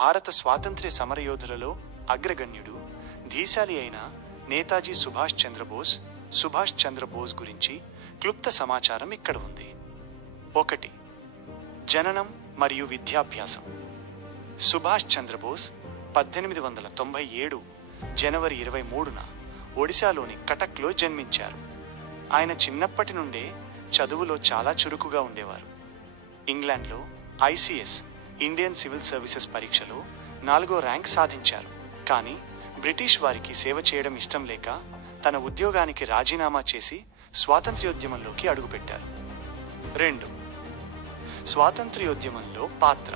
భారత స్వాతంత్ర్య సమరయోధులలో అగ్రగణ్యుడు, ధీశాలి అయిన నేతాజీ సుభాష్ చంద్రబోస్ గురించి క్లుప్త సమాచారం ఇక్కడ ఉంది. 1. జననం మరియు విద్యాభ్యాసం. సుభాష్ చంద్రబోస్ 1897 జనవరి 23న ఒడిశాలోని కటక్లో జన్మించారు. ఆయన చిన్నప్పటి నుండే చదువులో చాలా చురుకుగా ఉండేవారు. ఇంగ్లాండ్లో ICS ఇండియన్ సివిల్ సర్వీసెస్ పరీక్షలో 4వ ర్యాంక్ సాధించారు. కానీ బ్రిటిష్ వారికి సేవ చేయడం ఇష్టం లేక తన ఉద్యోగానికి రాజీనామా చేసి స్వాతంత్ర్యోద్యమంలోకి అడుగుపెట్టారు. 2. స్వాతంత్ర్యోద్యమంలో పాత్ర.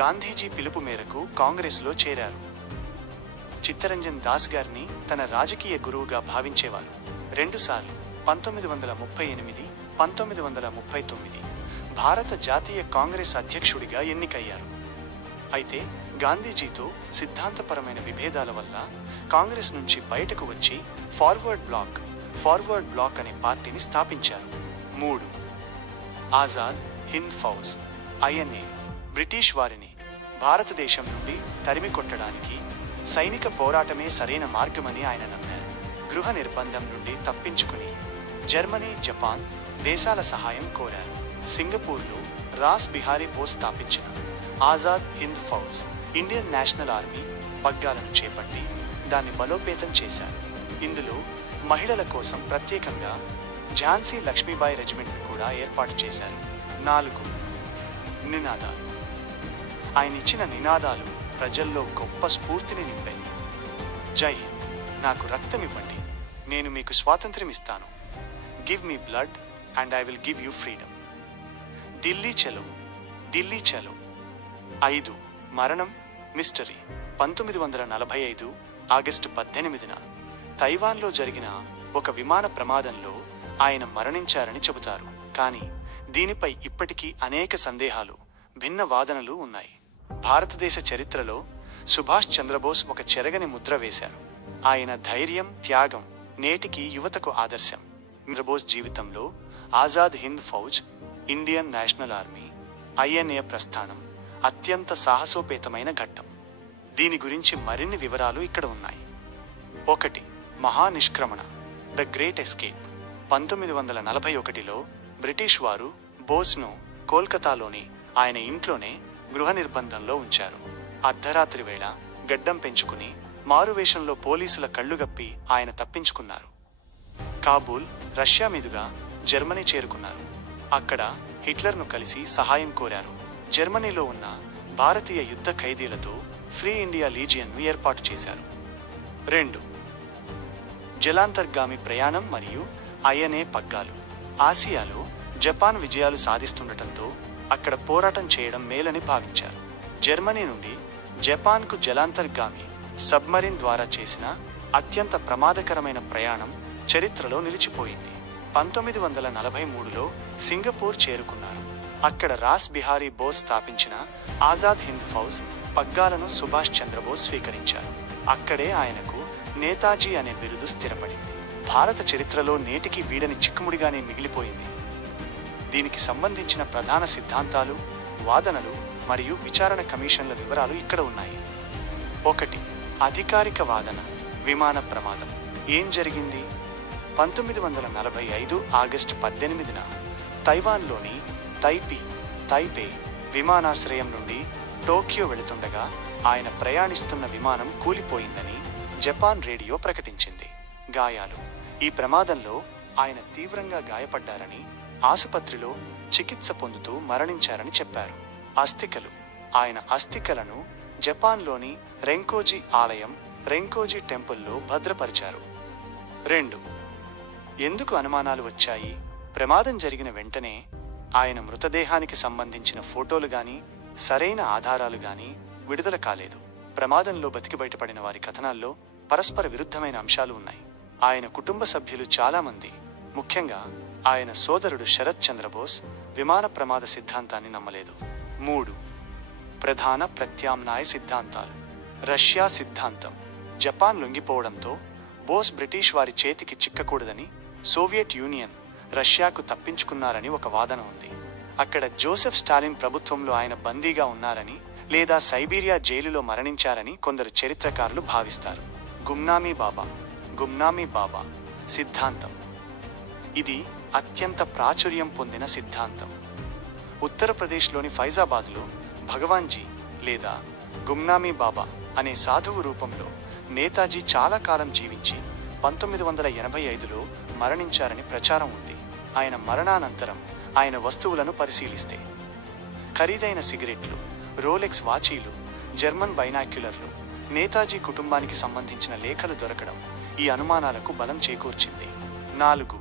గాంధీజీ పిలుపు మేరకు కాంగ్రెస్లో చేరారు. చిత్తరంజన్ దాస్ గారిని తన రాజకీయ గురువుగా భావించేవారు. 2 సార్లు 1938, 1939 భారత జాతీయ కాంగ్రెస్ అధ్యక్షుడిగా ఎన్నికయ్యారు. అయితే గాంధీజీతో సిద్ధాంతపరమైన విభేదాల వల్ల కాంగ్రెస్ నుంచి బయటకు వచ్చి ఫార్వర్డ్ బ్లాక్ అనే పార్టీని స్థాపించారు. 3. ఆజాద్ హింద్ ఫౌజ్ INA బ్రిటిష్ వారిని భారతదేశం నుండి తరిమి కొట్టడానికి సైనిక పోరాటమే సరైన మార్గమని ఆయన నమ్మారు. గృహ నిర్బంధం నుండి తప్పించుకుని జర్మనీ, జపాన్ దేశాల సహాయం కోరారు. సింగపూర్లో రాస్ బిహారీ బోస్ స్థాపించిన Azad Hind Fauj Indian National Army పగ్గాలను చేపట్టి దాన్ని బలోపేతం చేశారు. ఇందులో మహిళల కోసం ప్రత్యేకంగా ఝాన్సీ లక్ష్మీబాయి రెజిమెంట్ను కూడా ఏర్పాటు చేశారు. 4. నినాదాలు. ఆయన ఇచ్చిన నినాదాలు ప్రజల్లో గొప్ప స్ఫూర్తిని నింపాయి. జై హింద్, నాకు రక్తం ఇవ్వండి, నేను మీకు స్వాతంత్ర్యం ఇస్తాను. Give me blood and I will give you freedom. Delhi చలో. 5. మరణం మిస్టరీ. 1945 ఆగస్టు 18న తైవాన్లో జరిగిన ఒక విమాన ప్రమాదంలో ఆయన మరణించారని చెబుతారు. కానీ దీనిపై ఇప్పటికీ అనేక సందేహాలు, భిన్న వాదనలు ఉన్నాయి. భారతదేశ చరిత్రలో సుభాష్ చంద్రబోస్ ఒక చెరగని ముద్ర వేశారు. ఆయన ధైర్యం, త్యాగం నేటికి యువతకు ఆదర్శం. చంద్రబోస్ జీవితంలో Azad Hind Fauj, Indian National army, INA ప్రస్థానం అత్యంత సాహసోపేతమైన ఘట్టం. దీని గురించి మరిన్ని వివరాలు ఇక్కడ ఉన్నాయి. 1. మహానిష్క్రమణ, ద గ్రేట్ ఎస్కేప్. 1941లో బ్రిటిష్ వారు బోస్ను కోల్కతాలోని ఆయన ఇంట్లోనే గృహ నిర్బంధంలో ఉంచారు. అర్ధరాత్రి వేళ గడ్డం పెంచుకుని మారువేషంలో పోలీసుల కళ్ళుగప్పి ఆయన తప్పించుకున్నారు. కాబూల్, రష్యా మీదుగా జర్మనీ చేరుకున్నారు. అక్కడ హిట్లర్ను కలిసి సహాయం కోరారు. జర్మనీలో ఉన్న భారతీయ యుద్ధ ఖైదీలతో ఫ్రీ ఇండియా లీజియన్ను ఏర్పాటు చేశారు. 2. జలాంతర్గామి ప్రయాణం మరియు INA పగ్గాలు. ఆసియాలో జపాన్ విజయాలు సాధిస్తుండటంతో అక్కడ పోరాటం చేయడం మేలని భావించారు. జర్మనీ నుండి జపాన్కు జలాంతర్గామి సబ్మరీన్ ద్వారా చేసిన అత్యంత ప్రమాదకరమైన ప్రయాణం చరిత్రలో నిలిచిపోయింది. 1943లో సింగపూర్ చేరుకున్నారు. అక్కడ రాస్ బిహారీ బోస్ స్థాపించిన ఆజాద్ హింద్ ఫౌజ్ పగ్గాలను సుభాష్ చంద్రబోస్ స్వీకరించారు. అక్కడే ఆయనకు నేతాజీ అనే బిరుదు స్థిరపడింది. భారత చరిత్రలో నేటికి వీడని చిక్కుముడిగానే మిగిలిపోయింది. దీనికి సంబంధించిన ప్రధాన సిద్ధాంతాలు, వాదనలు మరియు విచారణ కమిషన్ల వివరాలు ఇక్కడ ఉన్నాయి. 1. అధికారిక వాదన. విమాన ప్రమాదం. ఏం జరిగింది? 1945 ఆగస్టు 18న తైవాన్లోని తైపే విమానాశ్రయం నుండి టోక్యో వెళుతుండగా ఆయన ప్రయాణిస్తున్న విమానం కూలిపోయిందని జపాన్ రేడియో ప్రకటించింది. గాయాలు. ఈ ప్రమాదంలో ఆయన తీవ్రంగా గాయపడ్డారని, ఆసుపత్రిలో చికిత్స పొందుతూ మరణించారని చెప్పారు. అస్థికలు. ఆయన అస్థికలను జపాన్లోని రెంకోజీ ఆలయం, రెంకోజీ టెంపుల్లో భద్రపరిచారు. 2. ఎందుకు అనుమానాలు వచ్చాయి? ప్రమాదం జరిగిన వెంటనే ఆయన మృతదేహానికి సంబంధించిన ఫోటోలు గాని, సరైన ఆధారాలు గాని విడుదల కాలేదు. ప్రమాదంలో బతికి బయటపడిన వారి కథనాల్లో పరస్పర విరుద్ధమైన అంశాలు ఉన్నాయి. ఆయన కుటుంబ సభ్యులు చాలామంది, ముఖ్యంగా ఆయన సోదరుడు శరత్ చంద్రబోస్, విమాన ప్రమాద సిద్ధాంతాన్ని నమ్మలేదు. 3. ప్రధాన ప్రత్యామ్నాయ సిద్ధాంతాలు. రష్యా సిద్ధాంతం. జపాన్ లొంగిపోవడంతో బోస్ బ్రిటిష్ వారి చేతికి చిక్కకూడదని సోవియట్ యూనియన్ రష్యాకు తప్పించుకున్నారని ఒక వాదన ఉంది. అక్కడ జోసెఫ్ స్టాలిన్ ప్రభుత్వంలో ఆయన బందీగా ఉన్నారని లేదా సైబీరియా జైలులో మరణించారని కొందరు చరిత్రకారులు భావిస్తారు. గుమ్నామీ బాబా సిద్ధాంతం. ఇది అత్యంత ప్రాచుర్యం పొందిన సిద్ధాంతం. ఉత్తరప్రదేశ్లోని ఫైజాబాద్లో భగవాన్జీ లేదా గుమ్నామీ బాబా అనే సాధువు రూపంలో నేతాజీ చాలా కాలం జీవించి 1985లో మరణించారని ప్రచారం ఉంది. ఆయన మరణానంతరం ఆయన వస్తువులను పరిశీలిస్తే ఖరీదైన సిగరెట్లు, రోలెక్స్ వాచీలు, జర్మన్ బైనాక్యులర్లు, నేతాజీ కుటుంబానికి సంబంధించిన లేఖలు దొరకడం ఈ అనుమానాలకు బలం చేకూర్చింది. 4.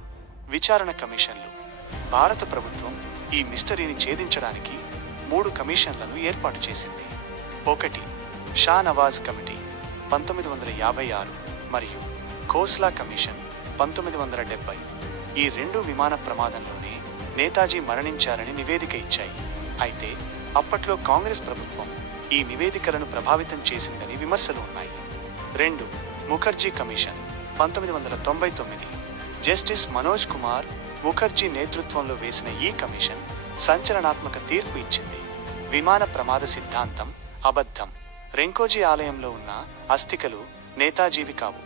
విచారణ కమిషన్లు. భారత ప్రభుత్వం ఈ మిస్టరీని ఛేదించడానికి 3 కమిషన్లను ఏర్పాటు చేసింది. 1. షా నవాజ్ కమిటీ 1956 మరియు ఖోస్లా కమిషన్ 1970. ఈ 2 విమాన ప్రమాదంలోనే నేతాజీ మరణించారని నివేదిక ఇచ్చాయి. అయితే అప్పట్లో కాంగ్రెస్ ప్రభుత్వం ఈ నివేదికలను ప్రభావితం చేసిందని విమర్శలు ఉన్నాయి. 2. ముఖర్జీ కమిషన్ 1999. జస్టిస్ మనోజ్ కుమార్ ముఖర్జీ నేతృత్వంలో వేసిన ఈ కమిషన్ సంచలనాత్మక తీర్పు ఇచ్చింది. విమాన ప్రమాద సిద్ధాంతం అబద్ధం. రెంకోజీ ఆలయంలో ఉన్న అస్థికలు నేతాజీవి కావు.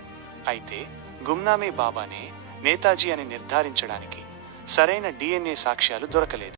అయితే గుమ్నామీ బాబానే నేతాజీ అని నిర్ధారించడానికి సరైన DNA సాక్ష్యాలు దొరకలేదు.